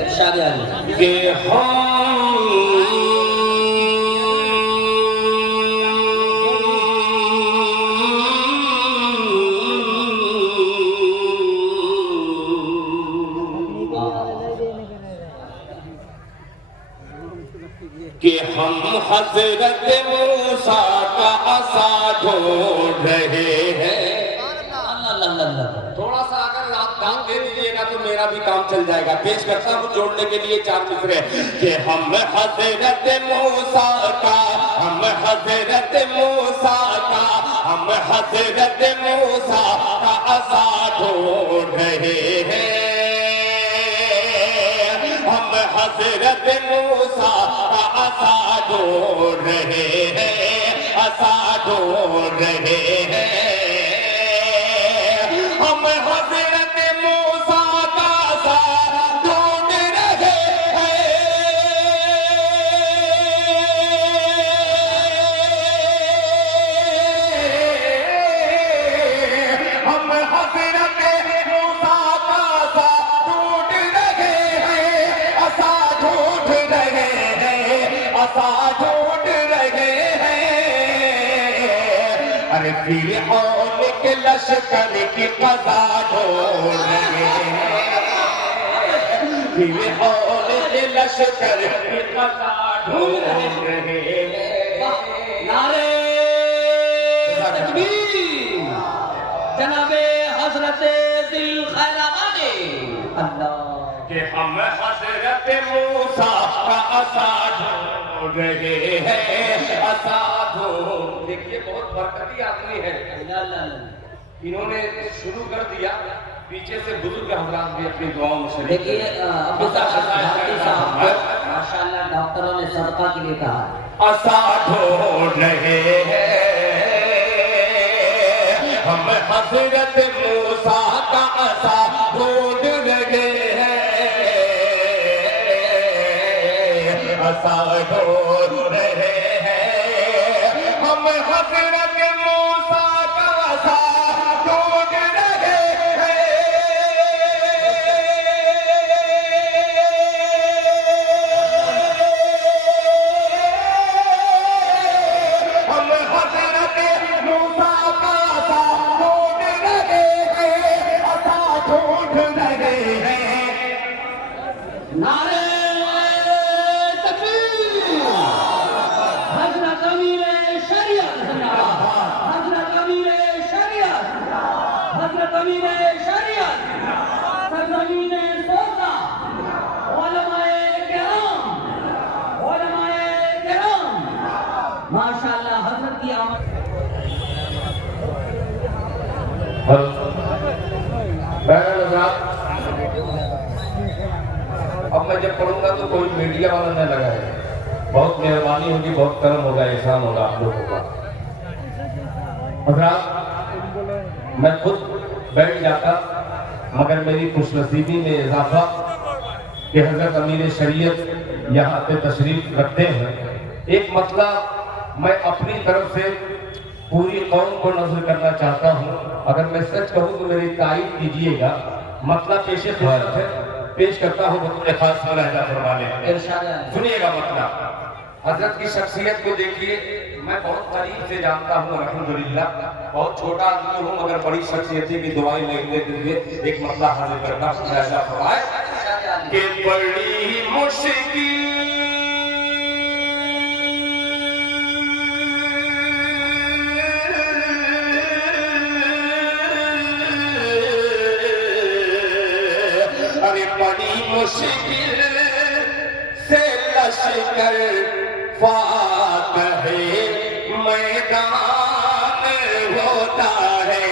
ارشاد علی کہ ہم حضرت موسیٰ کا عصا ڈھونڈ رہے ہیں۔ تھوڑا سا اگر آپ کام دے دیجئے گا تو میرا بھی کام چل جائے گا۔ پیش کرتا ہوں جوڑنے کے لیے 4 مصرے کہ ہم حضرت موسیٰ کا، ہم حضرت موسیٰ کا، ہم حضرت موسیٰ کا عصا ڈھونڈ رہے ہیں۔ ہم حضرت موسیٰ کا عصا ڈھونڈ رہے ہیں، عصا ڈھونڈ رہے ہیں۔ ہم حضرت موسیٰ کا عصا ڈھونڈ رہے ہیں۔ ہم حضرت موسیٰ کا عصا ڈھونڈ رہے ہیں، عصا ڈھونڈ رہے ہیں، عصا ڈھونڈ رہے ہیں۔ ارے فرعون کے لشکر کی قضا ڈھونڈ رہے ہیں، فرعون کے لشکر کی قضا ڈھونڈ رہے ہیں۔ نعرہ تکبیر جناب حضرت ذی الخیرآبادی اللہ کہ ہم حضرت موسیٰ کا عصا ڈھونڈ رہے ہیں، عصا ڈھونڈ۔ دیکھیے بہت برکتی آدمی ہے، انہوں نے شروع کر دیا، پیچھے سے بزرگ حضرات بھی اپنی دعاؤں میں شریک۔ دیکھیے صاحب ماشاءاللہ ڈاکٹروں نے صدقہ کے لیے کہا عصا ڈھونڈ رہے ہیں، ہم حضرت موسیٰ کا عصا ڈھونڈ رہے ہیں، عصا ڈھونڈ رہے ہیں۔ ہم حضرت موسیٰ کا عصا ڈھونڈ رہے ہیں۔ ہم حضرت موسیٰ کا عصا ڈھونڈ رہے ہیں، عصا ڈھونڈ رہے ہیں۔ نعرہ تکبیر حضرت امیر شریعت حضرت امیر شریعت حضرت امیر شریعت سرزمین سوزہ علماء کرام ماشاءاللہ حضرت کی آمد اب میں جب پڑھوں گا تو کوئی میڈیا والا نہ لگا ہے، بہت مہربانی ہوگی، بہت کرم ہوگا، احسان ہوگا آپ لوگوں کا۔ حضرات میں خود بیٹھ جاتا مگر میری خوش نصیبی میں اضافہ کہ حضرت امیر شریعت یہاں پہ تشریف رکھتے ہیں۔ ایک مطلب میں اپنی طرف سے پوری قوم کو نظر کرنا چاہتا ہوں، اگر میں سچ کہوں تو میری تائید کیجئے گا۔ مطلب پیش خدمت ہے، پیش کرتا ہوں بطور خاص ملاحظہ فرمانے۔ سنیے گا مطلب حضرت کی شخصیت کو دیکھیے، میں بہت قریب سے جانتا ہوں الحمدللہ، بہت چھوٹا آدمی ہوں مگر بڑی شخصیتیں کی دعائیں لینے کے لیے ایک مطلب حاضر کرتا ہوں۔ ملاحظہ فرمائے کہ بڑی مشکل مشکل سے لشکر فاتح میدان ہوتا ہے۔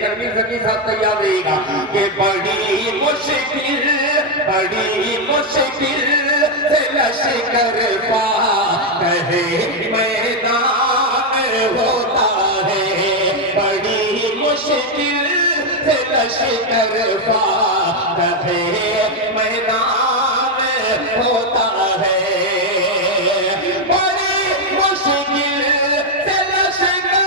ترمیم زکی صاحب تیار رہے گا کہ بڑی مشکل سے لشکر فاتح میدان ہوتا ہے، بڑی مشکل سے لشکر فاتح میدان ہوتا ہے، بڑی مشکل سے لشکر